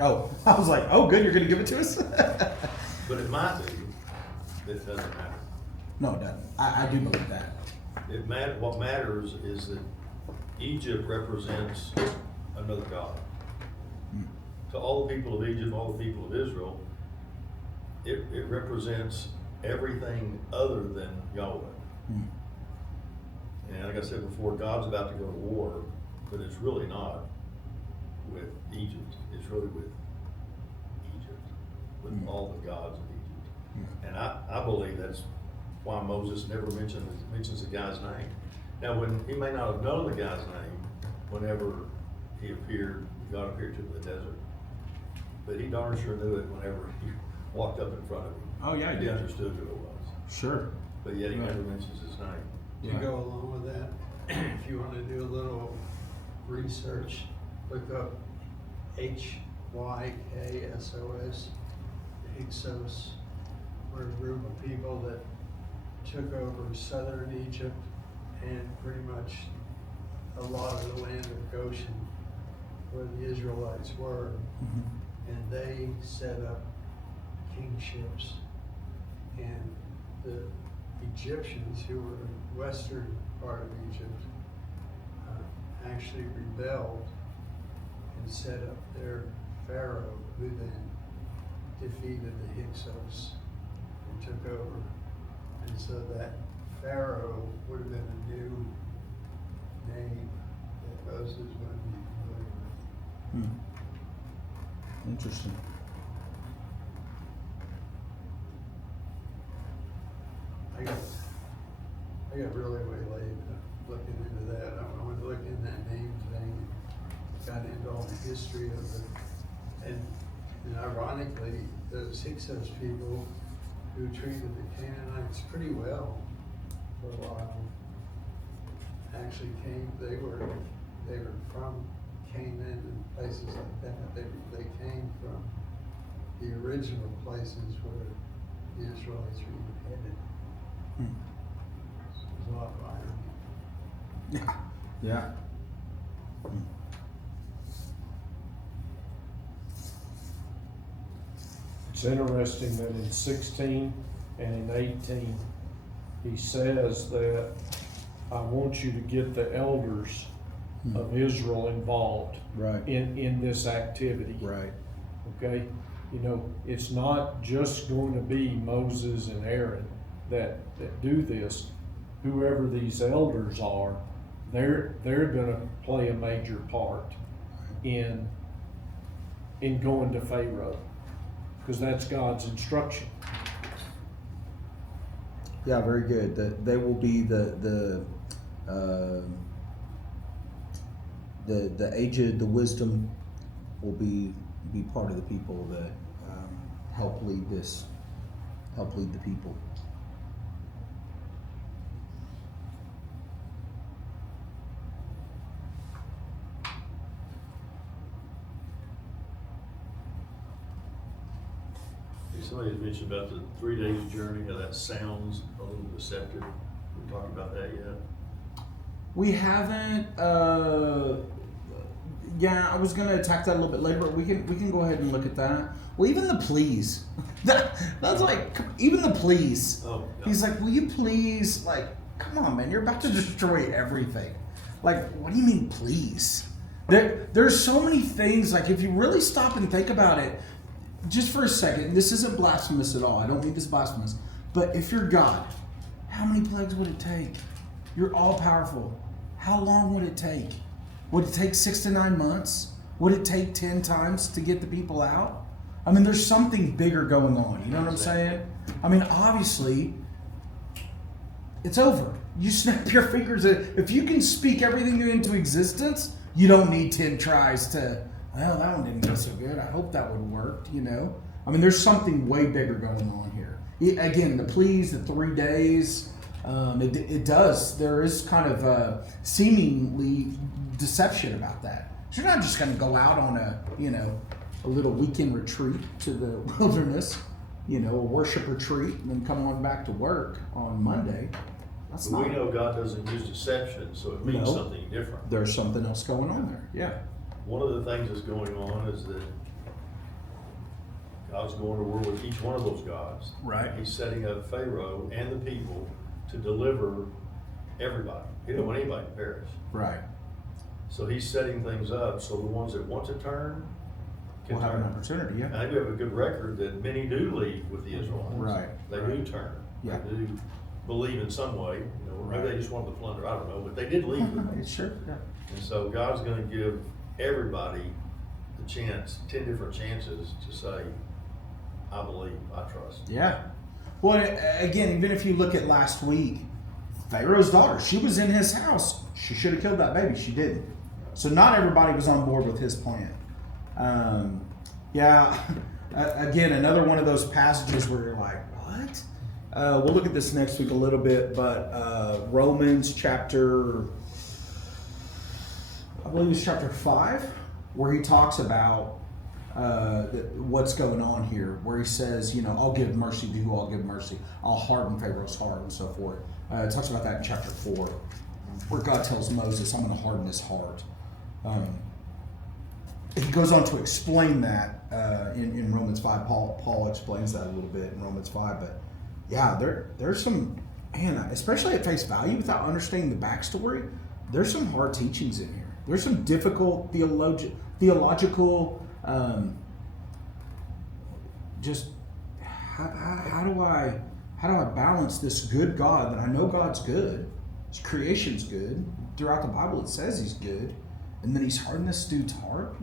Oh, I was like, oh, good, you're going to give it to us? But it might be. It doesn't matter. No, it doesn't. I do believe that. What matters is that Egypt represents another God. To all the people of Egypt, all the people of Israel, it represents everything other than Yahweh. And like I said before, God's about to go to war, but it's really not with Egypt. It's really with Egypt, with all the gods of Egypt. And I believe that's why Moses never mentions the guy's name. Now, when he may not have known the guy's name whenever God appeared to him in the desert, but he darn sure knew it whenever he walked up in front of him. Oh, yeah, he He did. understood who it was. Sure. But yet he Right. never mentions his name. To go along with that, if you want to do a little research, look up HYKSOS. The Hyksos were a group of people that took over southern Egypt and pretty much a lot of the land of Goshen where the Israelites were. And they set up kingships, and the Egyptians, who were in the western part of Egypt, actually rebelled and set up their pharaoh, who then defeated the Hyksos and took over. And so that pharaoh would have been a new name that Moses would be familiar with. Interesting. I got really waylaid looking into that. I went to look in that name thing, got into all the history of it. And ironically, those Hyksos people who treated the Canaanites pretty well for a while actually they were from Canaan and places like that. They came from the original places where the Israelites were even headed. There's a lot of irony. Yeah. It's interesting that in 16 and in 18, he says that I want you to get the elders of Israel involved Right. in this activity. Right. Okay? You know, it's not just going to be Moses and Aaron that do this. Whoever these elders are, they're gonna play a major part in going to Pharaoh, because that's God's instruction. Yeah, very good. They will be the aged, the wisdom will be part of the people that help lead the people. Somebody had mentioned about the 3 days journey, how that sounds a little deceptive. We talked about that yet? We haven't. Yeah, I was gonna attack that a little bit later, but we can go ahead and look at that. Well, even the please. That's like, even the please. Oh, yeah. He's like, will you please? Like, come on, man, you're about to destroy everything. Like, what do you mean, please? There's so many things. Like, if you really stop and think about it, just for a second, this isn't blasphemous at all. I don't mean this blasphemous. But if you're God, how many plagues would it take? You're all powerful. How long would it take? Would it take 6 to 9 months? Would it take 10 times to get the people out? I mean, there's something bigger going on. You know what I'm saying? I mean, obviously, it's over. You snap your fingers. If you can speak everything into existence, you don't need 10 tries to, well, that one didn't go so good. I hope that would work, you know? I mean, there's something way bigger going on here. Again, the pleas, the 3 days, it does. There is kind of a seemingly deception about that. So you're not just going to go out on a little weekend retreat to the wilderness. a worship retreat and then come on back to work on Monday. That's But not. we know God doesn't use deception, so it means No. something different. There's something else going on there. Yeah. One of the things that's going on is that God's going to war with each one of those gods. Right. He's setting up Pharaoh and the people to deliver everybody. He don't want anybody to perish. Right. So he's setting things up so the ones that want to turn can We'll have an turn. opportunity. Yeah. And I do have a good record that many do leave with the Israelites. Right. They Right. do turn. Yeah. They do believe in some way. Maybe Right. they just wanted to plunder. I don't know, but they did leave with them. Sure. Yeah. And so God's going to give everybody the chance, 10 different chances to say, I believe, I trust. Yeah. Well, again, even if you look at last week, Pharaoh's daughter, she was in his house. She should have killed that baby. She didn't. So not everybody was on board with his plan. Again, another one of those passages where you're like, what? We'll look at this next week a little bit, but Romans chapter, I believe it's chapter 5, where he talks about what's going on here, where he says, I'll give mercy to who I'll give mercy. I'll harden Pharaoh's heart and so forth. It talks about that in chapter 4, where God tells Moses, I'm going to harden his heart. He goes on to explain that in Romans 5. Paul explains that a little bit in Romans 5. But yeah, there's some, man, especially at face value, without understanding the backstory, there's some hard teachings in here. There's some difficult theological, just how do I balance this good God that I know God's good, His creation's good. Throughout the Bible, it says He's good. And then he's hardened this dude's heart,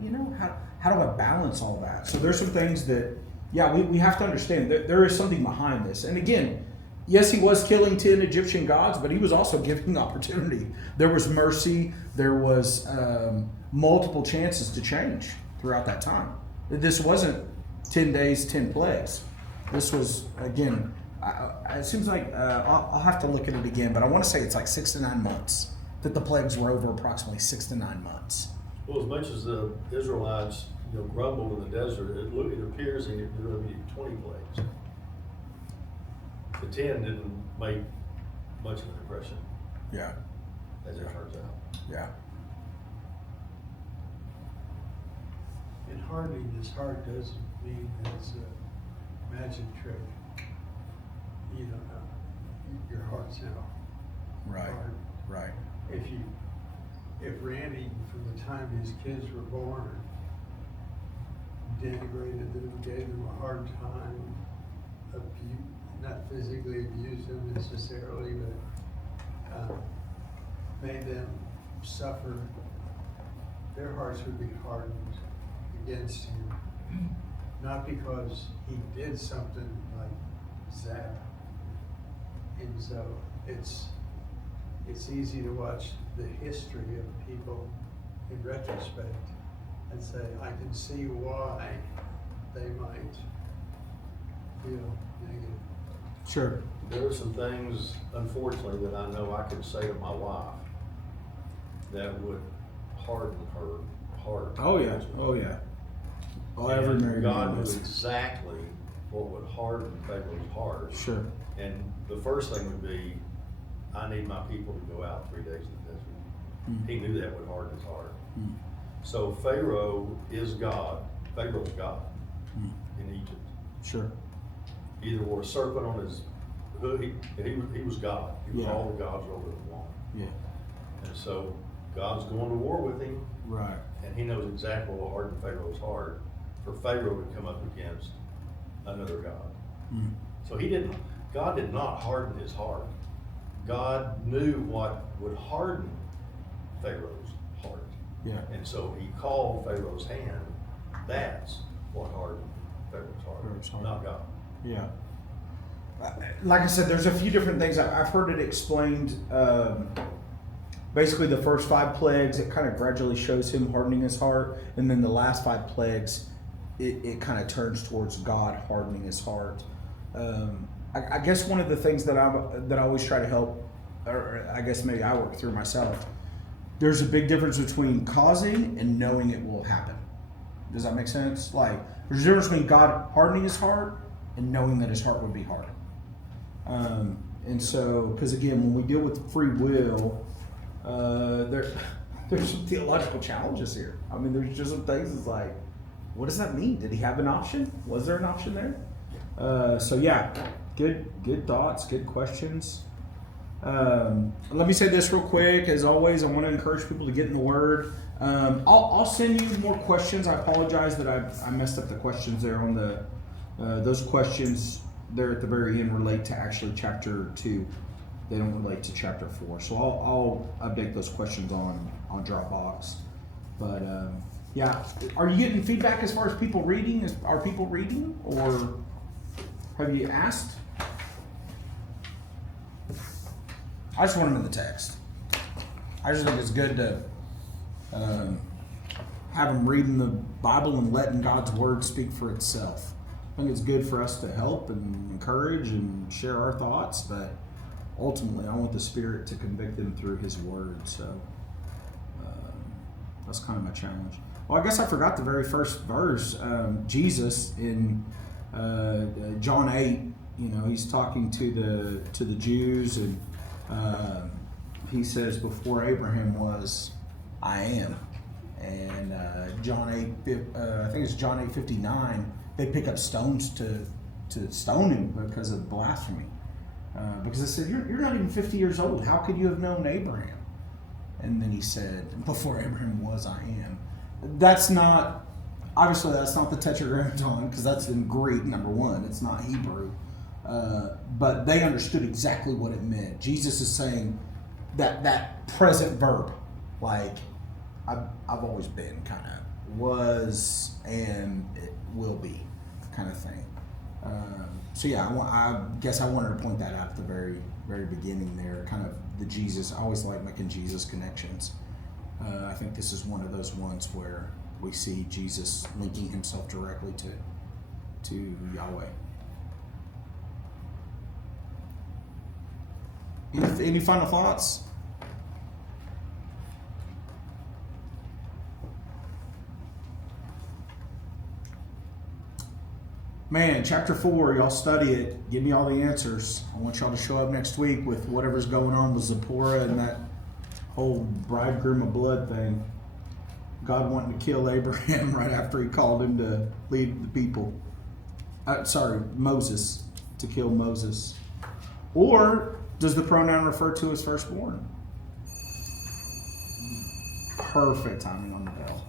How do I balance all that? So there's some things that, we have to understand that there is something behind this. And again, yes, he was killing 10 Egyptian gods, but he was also giving opportunity. There was mercy. There was multiple chances to change throughout that time. This wasn't 10 days, 10 plagues. This was, again, it seems like, I'll have to look at it again, but I want to say it's like 6 to 9 months. That the plagues were over approximately 6 to 9 months. Well, as much as the Israelites, grumbled in the desert, it appears there will be 20 plagues. The 10 didn't make much of an impression, Yeah. as it turns out. Yeah. And hardening his heart doesn't mean that it's a magic trick. Your heart's now Right. hard. Right. If Randy, from the time his kids were born, denigrated them, gave them a hard time, not physically abused them necessarily, but made them suffer, their hearts would be hardened against him. Not because he did something like that. And so it's easy to watch the history of people in retrospect and say, I can see why they might feel negative. Sure. There are some things, unfortunately, that I know I could say to my wife that would harden her heart. Oh yeah. Oh yeah. Oh, every And married God man knew knows. exactly what would harden Pharaoh's heart. Sure. And the first thing would be, I need my people to go out 3 days in the desert. Mm. He knew that would harden his heart. Mm. So Pharaoh is God. Pharaoh's God Mm. in Egypt. Sure. He either wore a serpent on his hood. He was God. He was Yeah. all the gods rolled into one. Yeah. And so God's going to war with him, Right. and he knows exactly what will harden Pharaoh's heart for Pharaoh to come up against another God. Mm. So God did not harden his heart. God knew what would harden Pharaoh's heart. Yeah. And so he called Pharaoh's hand. That's what hardened Pharaoh's Pharaoh's heart. heart, not God. Yeah. Like I said, there's a few different things. I've heard it explained. Basically, the first 5 plagues, it kind of gradually shows him hardening his heart, and then the last 5 plagues, it kind of turns towards God hardening his heart. I guess one of the things that I always try to help, or I guess maybe I work through myself. There's a big difference between causing and knowing it will happen. Does that make sense? Like, there's a difference between God hardening his heart and knowing that his heart would be hard. And so, because again, when we deal with free will, there's some theological challenges here. I mean, there's just some things that's like, what does that mean? Did he have an option? Was there an option there? So yeah, good thoughts, good questions. Let me say this real quick. As always, I want to encourage people to get in the Word. I'll send you more questions. I apologize that I messed up the questions there on the those questions there at the very end relate to actually chapter 2. They don't relate to chapter 4. So I'll update those questions on Dropbox. But yeah, are you getting feedback as far as people reading? Are people reading, or have you asked? I just want them in the text. I just think it's good to have them reading the Bible and letting God's Word speak for itself. I think it's good for us to help and encourage and share our thoughts, but ultimately I want the Spirit to convict them through His Word. So that's kind of my challenge. Well, I guess I forgot the very first verse. Jesus in John 8, he's talking to the Jews, and he says, before Abraham was, I am. And John 8, I think it's John 8:59, they pick up stones to stone him because of blasphemy. Because they said, you're not even 50 years old. How could you have known Abraham? And then he said, before Abraham was, I am. That's not the Tetragrammaton, because that's in Greek, number one. It's not Hebrew. But they understood exactly what it meant. Jesus is saying that present verb, like I've always been, kind of was and it will be, kind of thing. So yeah, I guess I wanted to point that out at the very, very beginning there. Kind of the Jesus. I always like making Jesus connections. I think this is one of those ones where we see Jesus linking himself directly to Yahweh. Any final thoughts? Man, chapter 4, y'all study it. Give me all the answers. I want y'all to show up next week with whatever's going on with Zipporah and that whole bridegroom of blood thing. God wanting to kill Abraham right after he called him to lead the people. Moses, to kill Moses. Or does the pronoun refer to his firstborn? Perfect timing on the bell.